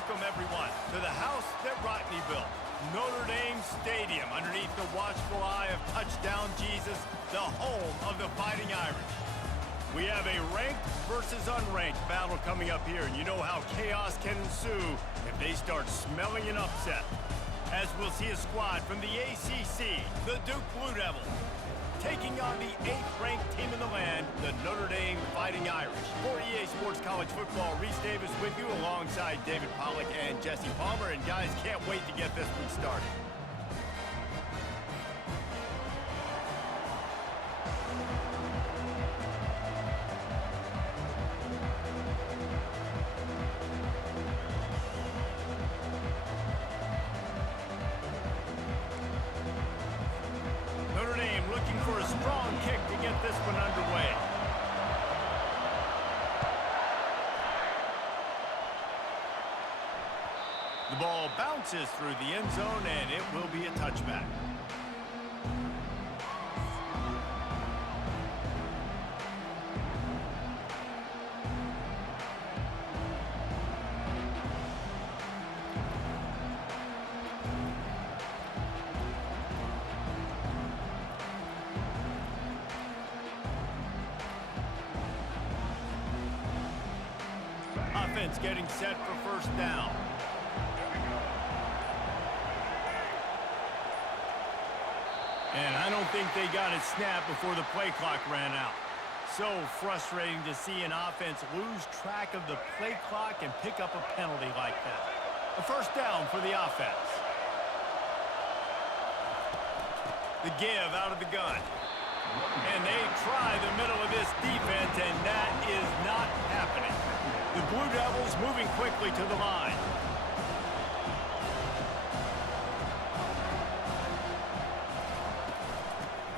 Welcome, everyone, to the house that Rodney built, Notre Dame Stadium, underneath the watchful eye of Touchdown Jesus, the home of the Fighting Irish. We have a ranked versus unranked battle coming up here, and you know how chaos can ensue if they start smelling an upset. As we'll see a squad from the ACC, the Duke Blue Devils, taking on the 8th-ranked team in the land, the Notre Dame Fighting Irish. For EA Sports College Football, Reese Davis with you alongside David Pollack and Jesse Palmer. And guys, can't wait to get this one started. Notre Dame looking for a strong kick to get this one underway. The ball bounces through the end zone, and it will be a touchback. Offense getting set for first down. And I don't think they got it snapped before the play clock ran out. So frustrating to see an offense lose track of the play clock and pick up a penalty like that. A first down for the offense. The give out of the gun. And they try the middle of this defense, and that is not happening. The Blue Devils moving quickly to the line.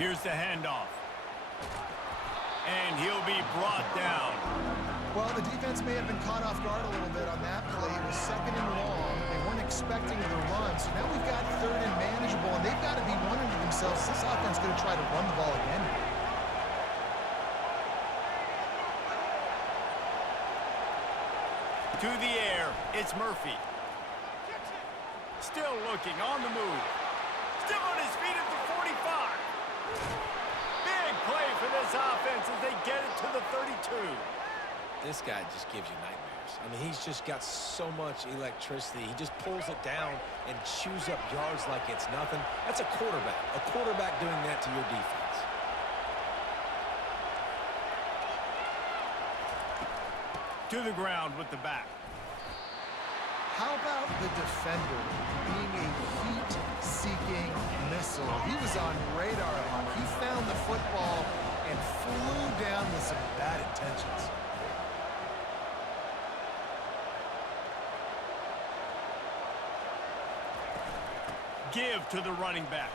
Here's the handoff. And he'll be brought down. Well, the defense may have been caught off guard a little bit on that play. It was 2nd and long. They weren't expecting the run. So now we've got 3rd and manageable, and they've got to be wondering to themselves, this offense is going to try to run the ball again. To the air, it's Murphy. Still looking, on the move. Still on his feet at the 45. Big play for this offense as they get it to the 32. This guy just gives you nightmares. I mean, he's just got so much electricity. He just pulls it down and chews up yards like it's nothing. That's a quarterback. A quarterback doing that to your defense. To the ground with the back. How about the defender being a heat-seeking missile? He was on radar line. He found the football and flew down with some bad intentions. Give to the running back.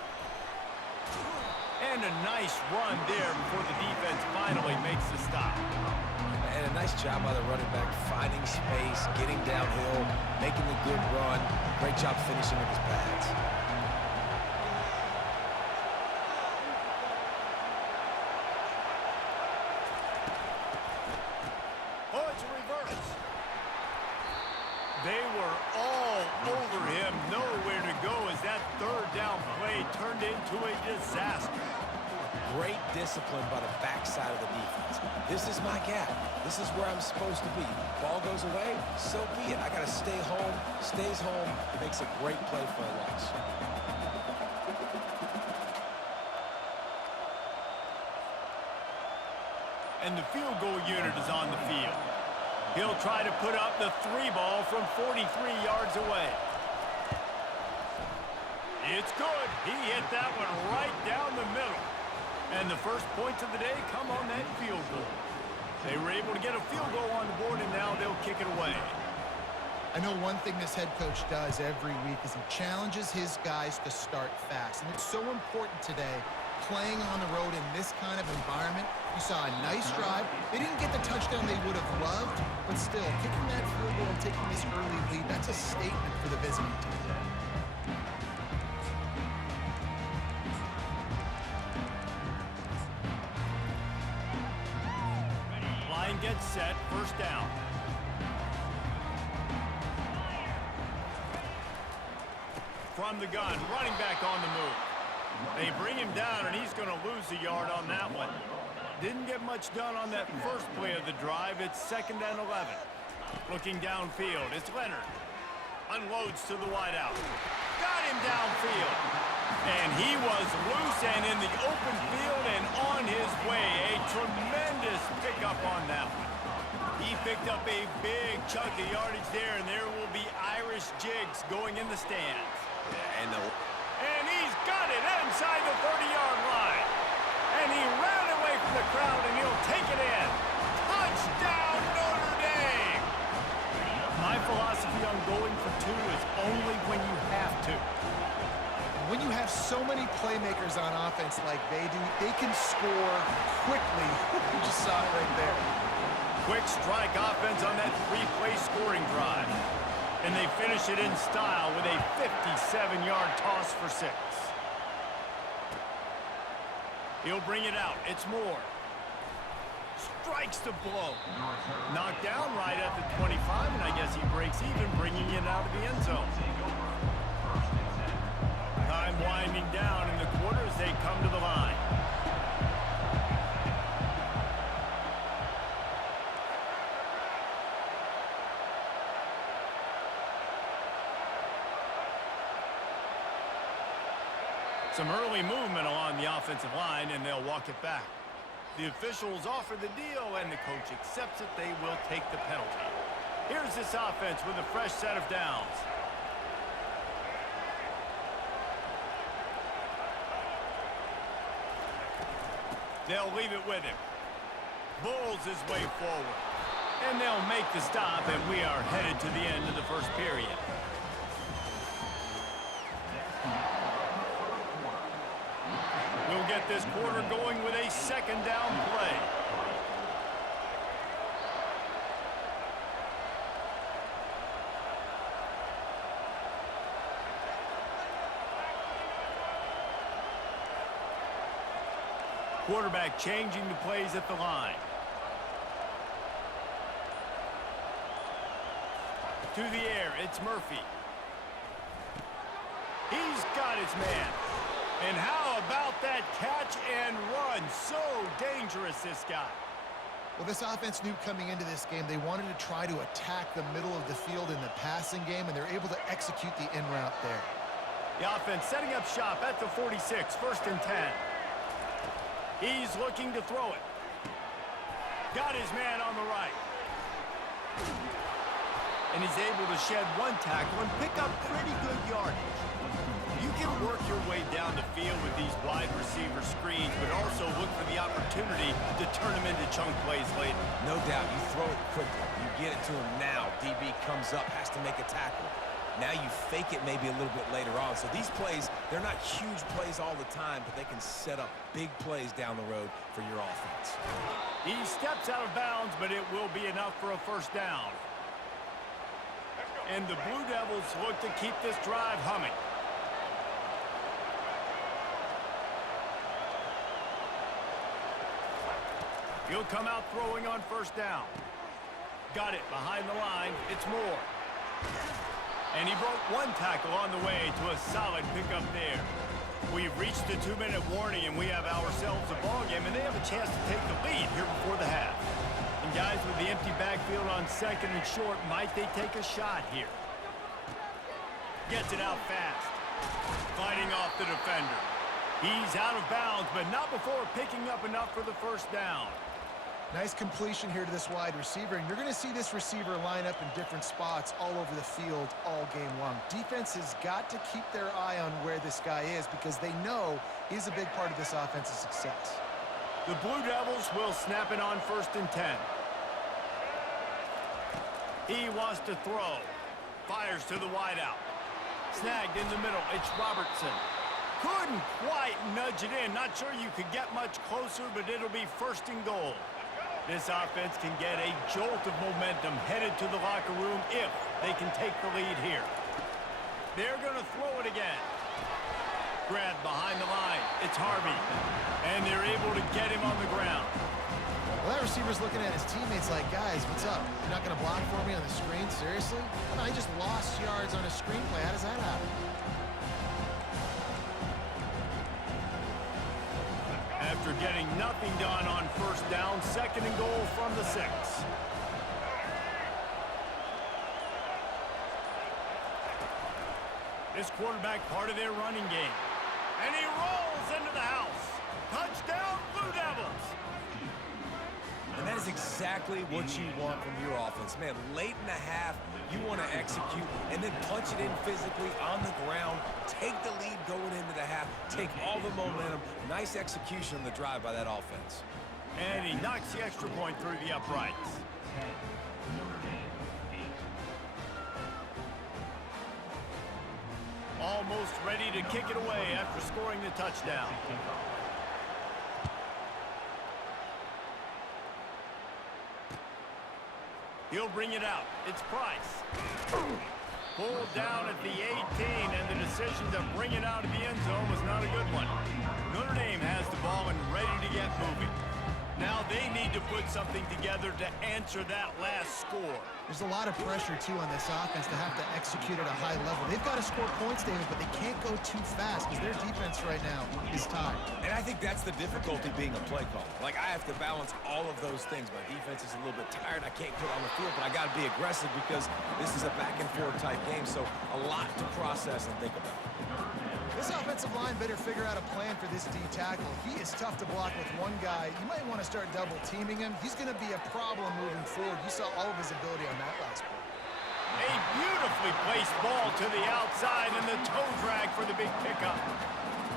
And a nice run there before the defense finally makes the stop. And a nice job by the running back, finding space, getting downhill, making a good run. Great job finishing with his pads. Oh, it's a reverse. They were all over him, nowhere to go as that 3rd down play turned into a disaster. Great discipline by the backside of the defense. This is my gap. This is where I'm supposed to be. Ball goes away, so be it. I got to stay home. Stays home. Makes a great play for a loss. And the field goal unit is on the field. He'll try to put up the 3 ball from 43 yards away. It's good. He hit that one right down the middle. And the first points of the day come on that field goal. They were able to get a field goal on the board, and now they'll kick it away. I know one thing this head coach does every week is he challenges his guys to start fast. And it's so important today, playing on the road in this kind of environment. You saw a nice drive. They didn't get the touchdown they would have loved, but still, kicking that field goal and taking this early lead, that's a statement for the visiting team. Line gets set, first down. from the gun, running back on the move. They bring him down, and he's going to lose a yard on that one. Didn't get much done on that first play of the drive. It's 2nd and 11. Looking downfield, it's Leonard. Unloads to the wideout. Got him downfield. And he was loose and in the open field and on his way. A tremendous pickup on that one. He picked up a big chunk of yardage there, and there will be Irish jigs going in the stands. And he's got it inside the 30-yard line. And he ran away from the crowd, and he'll take it in. Touchdown, Notre Dame! My philosophy on going for 2 is only when you have to. When you have so many playmakers on offense like they do, they can score quickly. You just saw it right there. Quick strike offense on that 3-play scoring drive. And they finish it in style with a 57-yard toss for 6. He'll bring it out. It's Moore. Strikes the blow. Knocked down right at the 25, and I guess he breaks even, bringing it out of the end zone. Time winding down in the quarter as they come to the line. Some early movement along the offensive line, and they'll walk it back. The officials offer the deal, and the coach accepts it. They will take the penalty. Here's this offense with a fresh set of downs. They'll leave it with him. Bulls his way forward. And they'll make the stop, and we are headed to the end of the first period. We'll get this quarter going with a 2nd down play. Quarterback changing the plays at the line. To the air, it's Murphy. He's got his man. And how about that catch and run? So dangerous, this guy. Well, this offense knew coming into this game they wanted to try to attack the middle of the field in the passing game, and they're able to execute the in route there. The offense setting up shop at the 46, 1st and 10. He's looking to throw it. Got his man on the right. And he's able to shed 1 tackle and pick up pretty good yardage. You can work your way down the field with these wide receiver screens, but also look for the opportunity to turn them into chunk plays later. No doubt, you throw it quickly. You get it to him now. DB comes up, has to make a tackle. Now you fake it maybe a little bit later on. So these plays, they're not huge plays all the time, but they can set up big plays down the road for your offense. He steps out of bounds, but it will be enough for a 1st down. And the Blue Devils look to keep this drive humming. He'll come out throwing on 1st down. Got it behind the line. It's Moore. And he broke 1 tackle on the way to a solid pickup there. We've reached the 2-minute warning, and we have ourselves a ball game, and they have a chance to take the lead here before the half. And guys, with the empty backfield on 2nd and short, might they take a shot here? Gets it out fast. Fighting off the defender. He's out of bounds, but not before picking up enough for the 1st down. Nice completion here to this wide receiver, and you're going to see this receiver line up in different spots all over the field all game long. Defense has got to keep their eye on where this guy is because they know he's a big part of this offense's success. The Blue Devils will snap it on 1st and 10. He wants to throw. Fires to the wideout. Snagged in the middle. It's Robertson. Couldn't quite nudge it in. Not sure you could get much closer, but it'll be 1st and goal. This offense can get a jolt of momentum headed to the locker room if they can take the lead here. They're going to throw it again. Grabbed behind the line. It's Harvey. And they're able to get him on the ground. Well, that receiver's looking at his teammates like, guys, what's up? You're not going to block for me on the screen? Seriously? I just lost yards on a screenplay. How does that happen? after getting nothing done on first down, 2nd and goal from the 6. This quarterback part of their running game. And he rolls into the house. Touchdown, Blue Devils. And that is exactly what you want from your offense. Man, late in the half, you want to execute and then punch it in physically on the ground. Take the lead going into the half. Take all the momentum. Nice execution on the drive by that offense. And he knocks the extra point through the uprights. Almost ready to kick it away after scoring the touchdown. He'll bring it out. It's Price. Pulled down at the 18, and the decision to bring it out of the end zone was not a good one. Notre Dame has the ball and ready to get moving. Now they need to put something together to answer that last score. There's a lot of pressure, too, on this offense to have to execute at a high level. They've got to score points, David, but they can't go too fast because their defense right now is tired. And I think that's the difficulty being a play call. Like, I have to balance all of those things. My defense is a little bit tired. I can't put on the field, but I got to be aggressive because this is a back-and-forth type game, so a lot to process and think about. This offensive line better figure out a plan for this D tackle. He is tough to block with one guy. You might want to start double teaming him. He's going to be a problem moving forward. You saw all of his ability on that last play. A beautifully placed ball to the outside and the toe drag for the big pickup.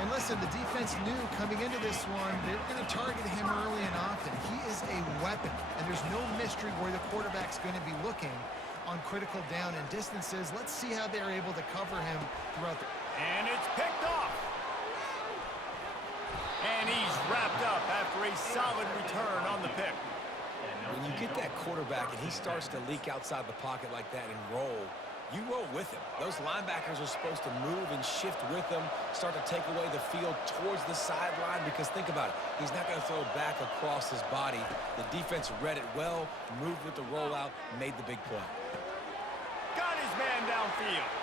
And listen, the defense knew coming into this one, they were going to target him early and often. He is a weapon, and there's no mystery where the quarterback's going to be looking on critical down and distances. Let's see how they're able to cover him throughout the... And it's picked off. And he's wrapped up after a solid return on the pick. When you get that quarterback and he starts to leak outside the pocket like that and roll, you roll with him. Those linebackers are supposed to move and shift with him, start to take away the field towards the sideline because think about it. He's not going to throw back across his body. The defense read it well, moved with the rollout, made the big play. Got his man downfield.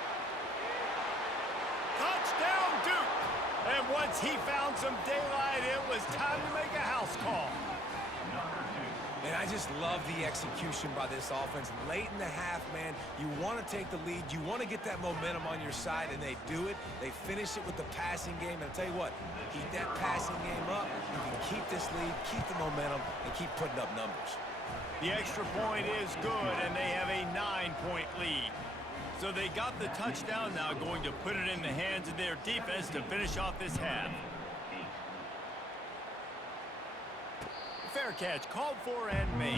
Touchdown, Duke. And once he found some daylight, it was time to make a house call. And I just love the execution by this offense. Late in the half, man, you want to take the lead. You want to get that momentum on your side, and they do it. They finish it with the passing game. And I'll tell you what, keep that passing game up. You can keep this lead, keep the momentum, and keep putting up numbers. The extra point is good, and they have a 9-point lead. So they got the touchdown now, going to put it in the hands of their defense to finish off this half. Fair catch called for and made.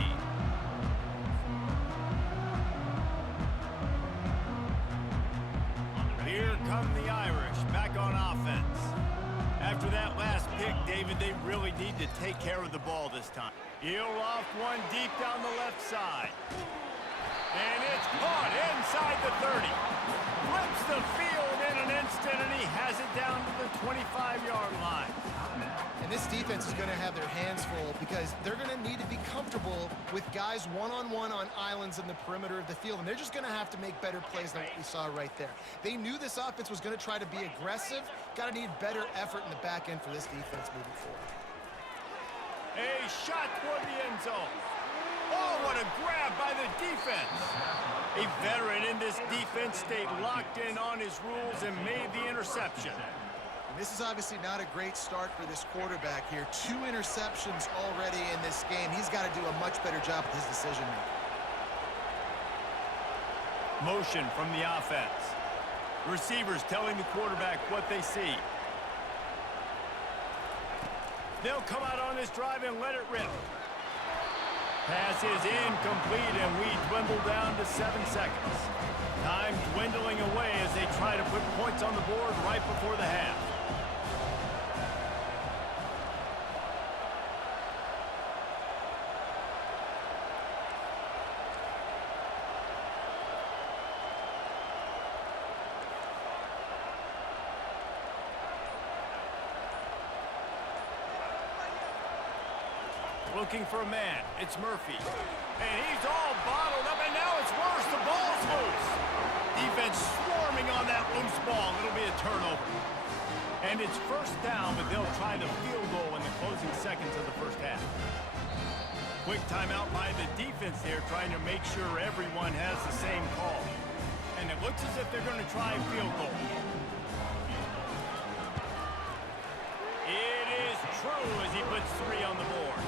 Here come the Irish back on offense. After that last pick, David, they really need to take care of the ball this time. He'll loft one deep down the left side. And it's caught inside the 30. Flips the field in an instant, and he has it down to the 25-yard line. And this defense is going to have their hands full because they're going to need to be comfortable with guys one-on-one on islands in the perimeter of the field, and they're just going to have to make better plays than what we saw right there. They knew this offense was going to try to be aggressive. Got to need better effort in the back end for this defense moving forward. A shot toward the end zone. Oh, what a grab by the defense. A veteran in this defense stayed locked in on his rules and made the interception. And this is obviously not a great start for this quarterback here. 2 interceptions already in this game. He's got to do a much better job with his decision-making. Motion from the offense. Receivers telling the quarterback what they see. They'll come out on this drive and let it rip. Pass is incomplete, and we dwindle down to 7 seconds. Time dwindling away as they try to put points on the board right before the half. Looking for a man. It's Murphy. And he's all bottled up, and now it's worse. The ball's loose. Defense swarming on that loose ball. It'll be a turnover. And it's first down, but they'll try the field goal in the closing seconds of the first half. Quick timeout by the defense there, trying to make sure everyone has the same call. And it looks as if they're going to try a field goal. It is true as he puts 3 on the board.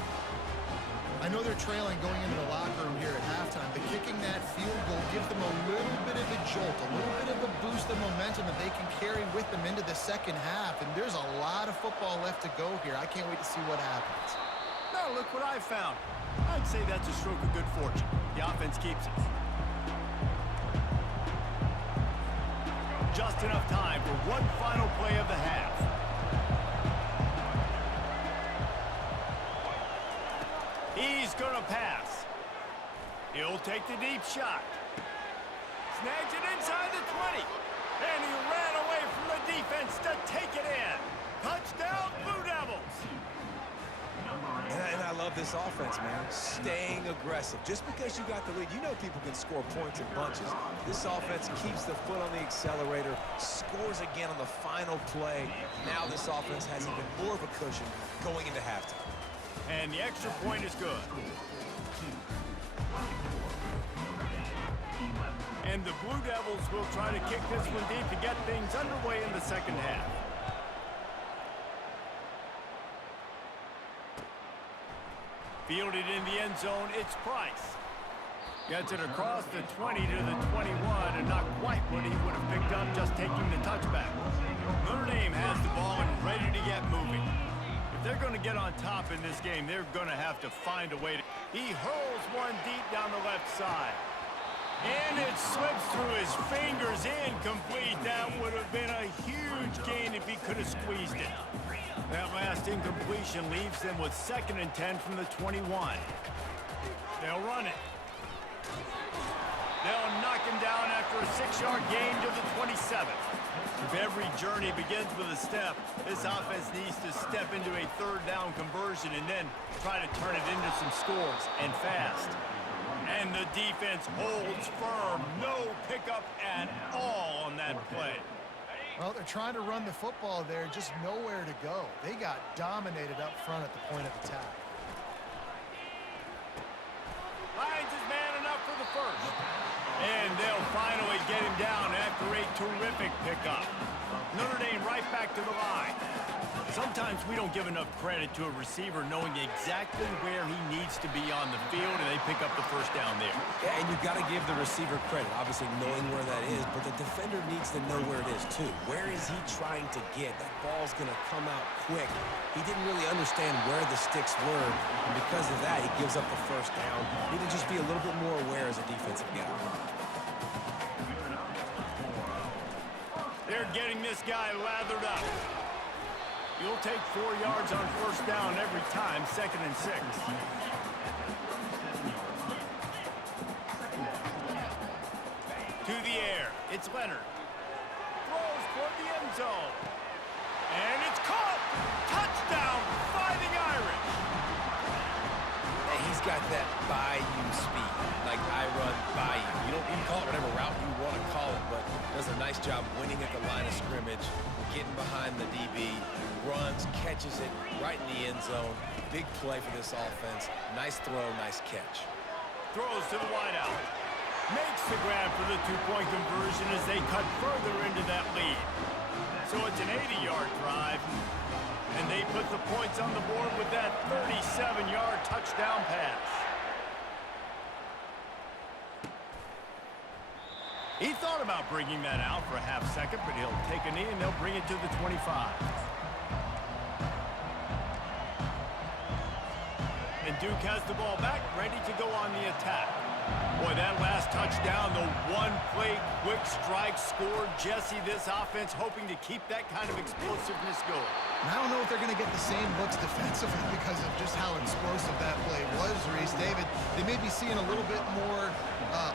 I know they're trailing going into the locker room here at halftime, but kicking that field goal gives them a little bit of a jolt, a little bit of a boost of momentum that they can carry with them into the second half. And there's a lot of football left to go here. I can't wait to see what happens. Now look what I found. I'd say that's a stroke of good fortune. The offense keeps it. Just enough time for one final play of the half. He's going to pass. He'll take the deep shot. Snags it inside the 20. And he ran away from the defense to take it in. Touchdown, Blue Devils. And I love this offense, man. Staying aggressive. Just because you got the lead, you know people can score points in bunches. This offense keeps the foot on the accelerator, scores again on the final play. Now this offense has even more of a cushion going into halftime. And the extra point is good. And the Blue Devils will try to kick this one deep to get things underway in the second half. Fielded in the end zone, it's Price. Gets it across the 20 to the 21, and not quite what he would have picked up just taking the touchback. Notre Dame has the ball and ready to get moving. If they're going to get on top in this game, they're going to have to find a way to... He hurls one deep down the left side. And it slips through his fingers, incomplete. That would have been a huge gain if he could have squeezed it. That last incompletion leaves them with 2nd and 10 from the 21. They'll run it. They'll knock him down after a 6-yard gain to the 27. If every journey begins with a step, this offense needs to step into a 3rd down conversion and then try to turn it into some scores, and fast. And the defense holds firm. No pickup at all on that play. Well, they're trying to run the football there, just nowhere to go. They got dominated up front at the point of attack. Finds his man enough for the first. And they'll finally get him down after a terrific pickup. Notre Dame right back to the line. Sometimes we don't give enough credit to a receiver knowing exactly where he needs to be on the field, and they pick up the first down there. Yeah, and you've got to give the receiver credit, obviously knowing where that is, but the defender needs to know where it is too. Where is he trying to get? That ball's going to come out quick. He didn't really understand where the sticks were, and because of that, he gives up the first down. Need to just be a little bit more aware as a defensive guy. They're getting this guy lathered up. You'll take 4 yards on first down every time, 2nd and 6. To the air, it's Leonard. Throws toward the end zone. And it's caught! Touchdown, Fighting Irish! And he's got that by-you speed, like I run by you. You can call it whatever route you want to call it, but does a nice job winning at the line of scrimmage, getting behind the DB, runs, catches it right in the end zone. Big play for this offense. Nice throw, nice catch. Throws to the wideout. Makes the grab for the 2-point conversion as they cut further into that lead. So it's an 80-yard drive, and they put the points on the board with that 37-yard touchdown pass. He thought about bringing that out for a half second, but he'll take a knee and they'll bring it to the 25. And Duke has the ball back, ready to go on the attack. Boy, that last touchdown, the one-play quick strike scored. Jesse, this offense hoping to keep that kind of explosiveness going. And I don't know if they're going to get the same looks defensively because of just how explosive that play was, Reese. David, they may be seeing a little bit more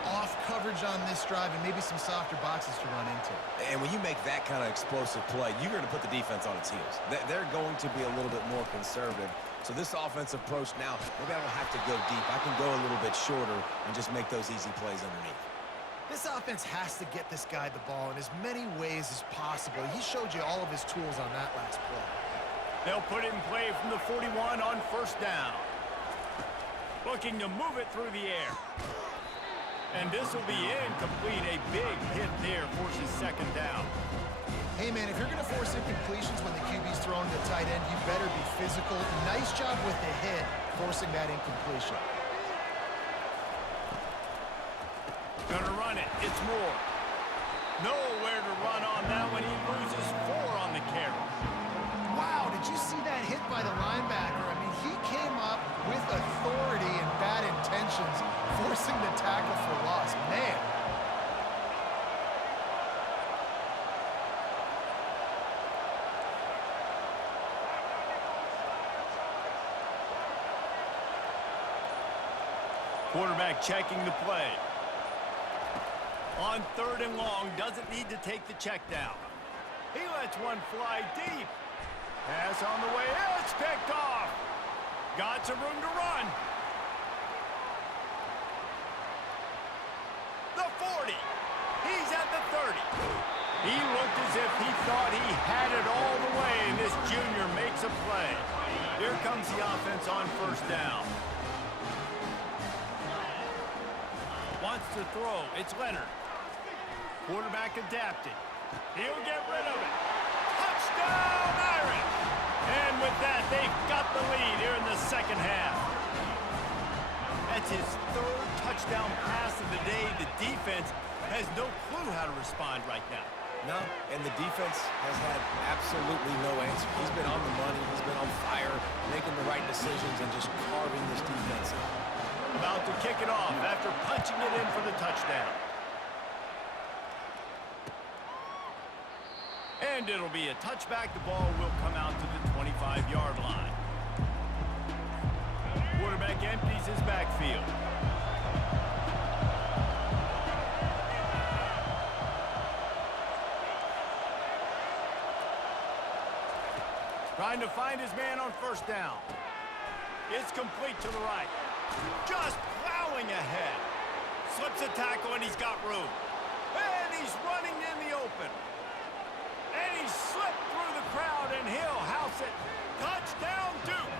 off coverage on this drive and maybe some softer boxes to run into. And when you make that kind of explosive play, you're going to put the defense on its heels. They're going to be a little bit more conservative. So this offensive approach now, maybe I don't have to go deep. I can go a little bit shorter and just make those easy plays underneath. This offense has to get this guy the ball in as many ways as possible. He showed you all of his tools on that last play. They'll put it in play from the 41 on first down. Looking to move it through the air. And this will be incomplete. A big hit there forces second down. Hey, man, if you're going to force incompletions when the QB's throwing to the tight end, you better be physical. Nice job with the hit, forcing that incompletion. Gonna run it. It's Moore. Nowhere to run on that one. He loses 4 on the carry. Wow, did you see that hit by the linebacker? I mean, he came up with authority and bad intentions, forcing the tackle for loss. Man. Quarterback checking the play. On 3rd and long, doesn't need to take the check down. He lets one fly deep. Pass on the way. It's picked off. Got some room to run. The 40. He's at the 30. He looked as if he thought he had it all the way, and this junior makes a play. Here comes the offense on first down. Wants to throw. It's Leonard. Quarterback adapted. He'll get rid of it. Touchdown, Irish! And with that, they've got the lead here in the second half. That's his 3rd touchdown pass of the day. The defense has no clue how to respond right now. No, and the defense has had absolutely no answer. He's been on the money. He's been on fire, making the right decisions and just carving this defense up. About to kick it off after punching it in for the touchdown. And it'll be a touchback. The ball will come out to the 25-yard line. Quarterback empties his backfield. Trying to find his man on first down. It's complete to the right. Just plowing ahead. Slips a tackle and he's got room. And he's running in the open. And he slipped through the crowd and he'll house it. Touchdown, Duke.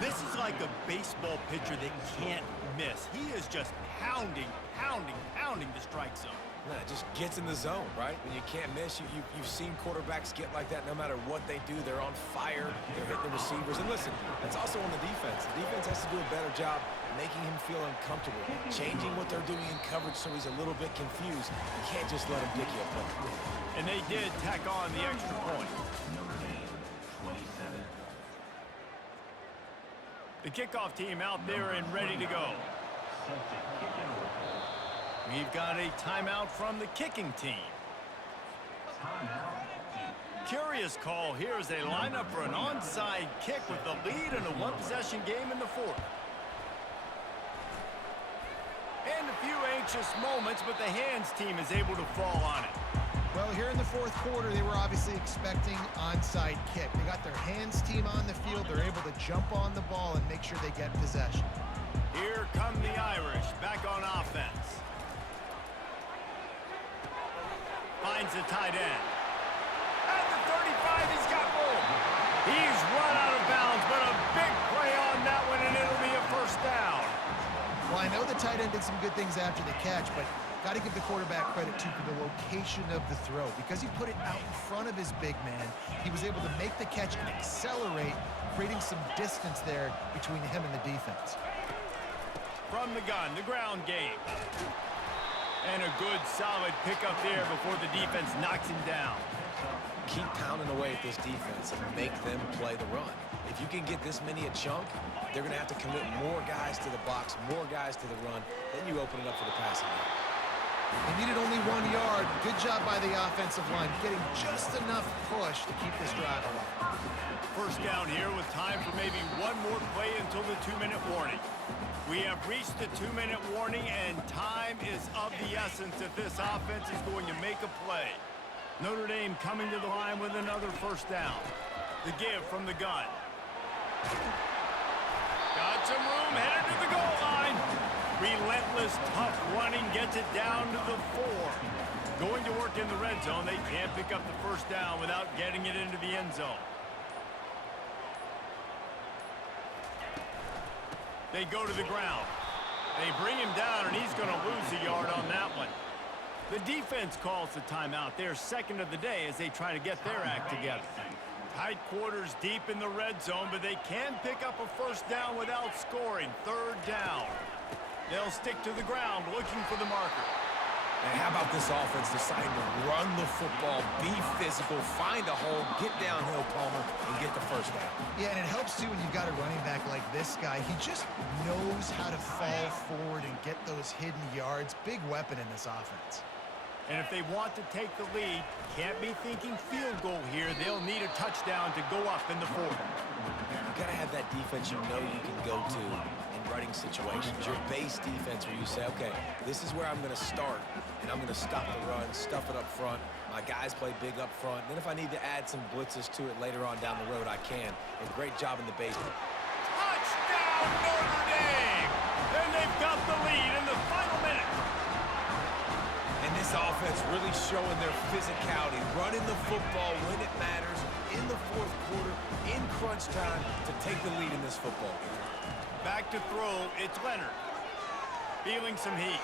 This is like a baseball pitcher that can't miss. He is just pounding the strike zone. No, it just gets in the zone, right? When you can't miss, you've seen quarterbacks get like that no matter what they do. They're on fire. They're hitting the receivers. And listen, that's also on the defense. The defense has to do a better job making him feel uncomfortable, changing what they're doing in coverage so he's a little bit confused. You can't just let him pick you apart. And they did tack on the extra point. The kickoff team out there and ready to go. We've got a timeout from the kicking team. Curious call here as they line up for an onside kick with the lead in a one-possession game in the 4th. And a few anxious moments, but the hands team is able to fall on it. Well, here in the 4th quarter, they were obviously expecting onside kick. They got their hands team on the field. They're able to jump on the ball and make sure they get possession. Here come the Irish back on offense. Finds the tight end. At the 35, he's got room. He's run out of bounds, but a big play on that one, and it'll be a first down. Well, I know the tight end did some good things after the catch, but got to give the quarterback credit, too, for the location of the throw. Because he put it out in front of his big man, he was able to make the catch and accelerate, creating some distance there between him and the defense. From the gun, the ground game. And a good, solid pickup there before the defense knocks him down. Keep pounding away at this defense and make them play the run. If you can get this many a chunk, they're going to have to commit more guys to the box, more guys to the run. Then you open it up for the passing game. They needed only 1 yard. Good job by the offensive line, getting just enough push to keep this drive alive. First down here with time for maybe one more play until the 2-minute warning. We have reached the 2-minute warning, and time is of the essence if this offense is going to make a play. Notre Dame coming to the line with another first down. The give from the gun. Got some room, headed to the goal line. Relentless, tough running gets it down to the 4. Going to work in the red zone, they can't pick up the first down without getting it into the end zone. They go to the ground. They bring him down, and he's going to lose a yard on that one. The defense calls the timeout. They're second of the day as they try to get their act together. Tight quarters deep in the red zone, but they can pick up a first down without scoring. Third down. They'll stick to the ground looking for the marker. And how about this offense deciding to run the football, be physical, find a hole, get downhill, Palmer, and get the first down. Yeah, and it helps, too, when you've got a running back like this guy. He just knows how to fall forward and get those hidden yards. Big weapon in this offense. And if they want to take the lead, can't be thinking field goal here. They'll need a touchdown to go up in the 4th. You got to have that defense you know you can go to in running situations. Your base defense where you say, okay, this is where I'm going to start, and I'm going to stop the run, stuff it up front. My guys play big up front. Then if I need to add some blitzes to it later on down the road, I can. And great job in the base. Touchdown, Notre Dame! And they've got the lead in the final minute. And this offense really showing their physicality, running the football when it matters, in the 4th quarter, in crunch time, to take the lead in this football game. Back to throw, it's Leonard. Feeling some heat.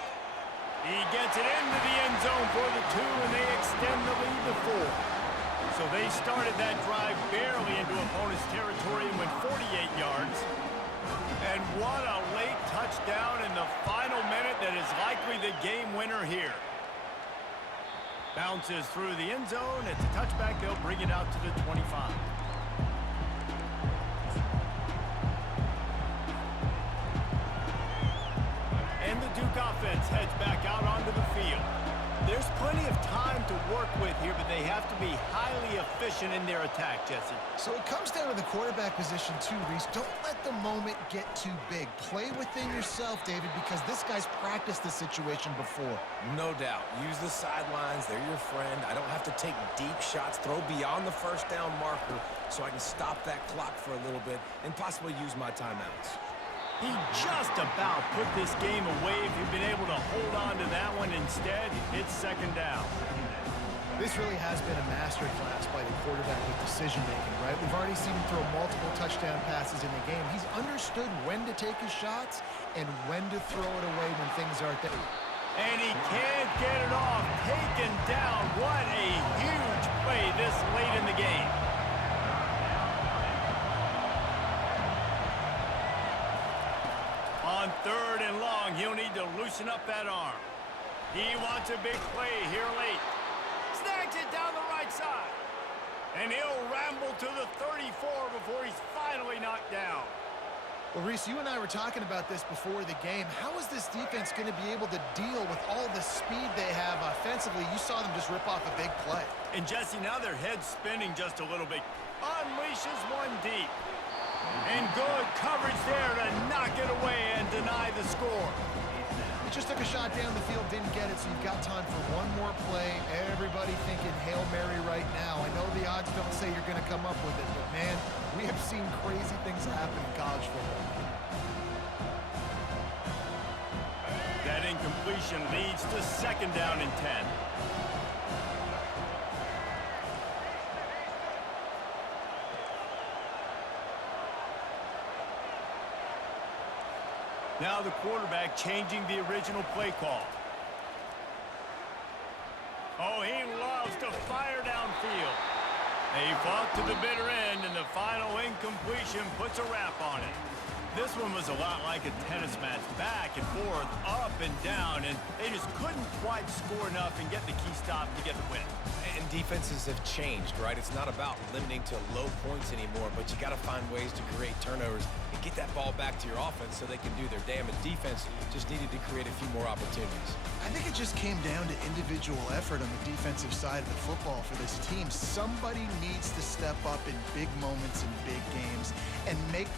He gets it into the end zone for the 2, and they extend the lead to 4. So they started that drive barely into opponent's territory and went 48 yards. And what a late touchdown in the final minute that is likely the game winner here. Bounces through the end zone. It's a touchback. They'll bring it out to the 25. And the Duke offense heads back out onto the field. There's plenty of time to work with here, but they have to be highly efficient in their attack, Jesse. So it comes down to the quarterback position too, Reese. Don't let the moment get too big. Play within yourself, David, because this guy's practiced the situation before. No doubt. Use the sidelines. They're your friend. I don't have to take deep shots, throw beyond the first down marker so I can stop that clock for a little bit and possibly use my timeouts. He just about put this game away if he'd been able to hold on to that one. Instead, it's second down. This really has been a masterclass by the quarterback with decision-making, right? We've already seen him throw multiple touchdown passes in the game. He's understood when to take his shots and when to throw it away when things aren't there. And he can't get it off. Taken down. What a huge play this late in the game. On 3rd and long, he'll need to loosen up that arm. He wants a big play here late. Snags it down the right side. And he'll ramble to the 34 before he's finally knocked down. Well, Reese, you and I were talking about this before the game. How is this defense going to be able to deal with all the speed they have offensively? You saw them just rip off a big play. And Jesse, now their head's spinning just a little bit. Unleashes one deep. And good coverage there to knock it away and deny the score. He just took a shot down the field, didn't get it, so you've got time for one more play. Everybody thinking Hail Mary right now. I know the odds don't say you're going to come up with it, but, man, we have seen crazy things happen in college football. That incompletion leads to second down and 10. Now the quarterback changing the original play call. Oh, he loves to fire downfield. They fought to the bitter end, and the final incompletion puts a wrap on it. This one was a lot like a tennis match, back and forth, up and down, and they just couldn't quite score enough and get the key stop to get the win. And defenses have changed, right? It's not about limiting to low points anymore, but you got to find ways to create turnovers and get that ball back to your offense so they can do their damage. Defense just needed to create a few more opportunities. I think it just came down to individual effort on the defensive side of the football for this team. Somebody needs to step up in big moments in big games and make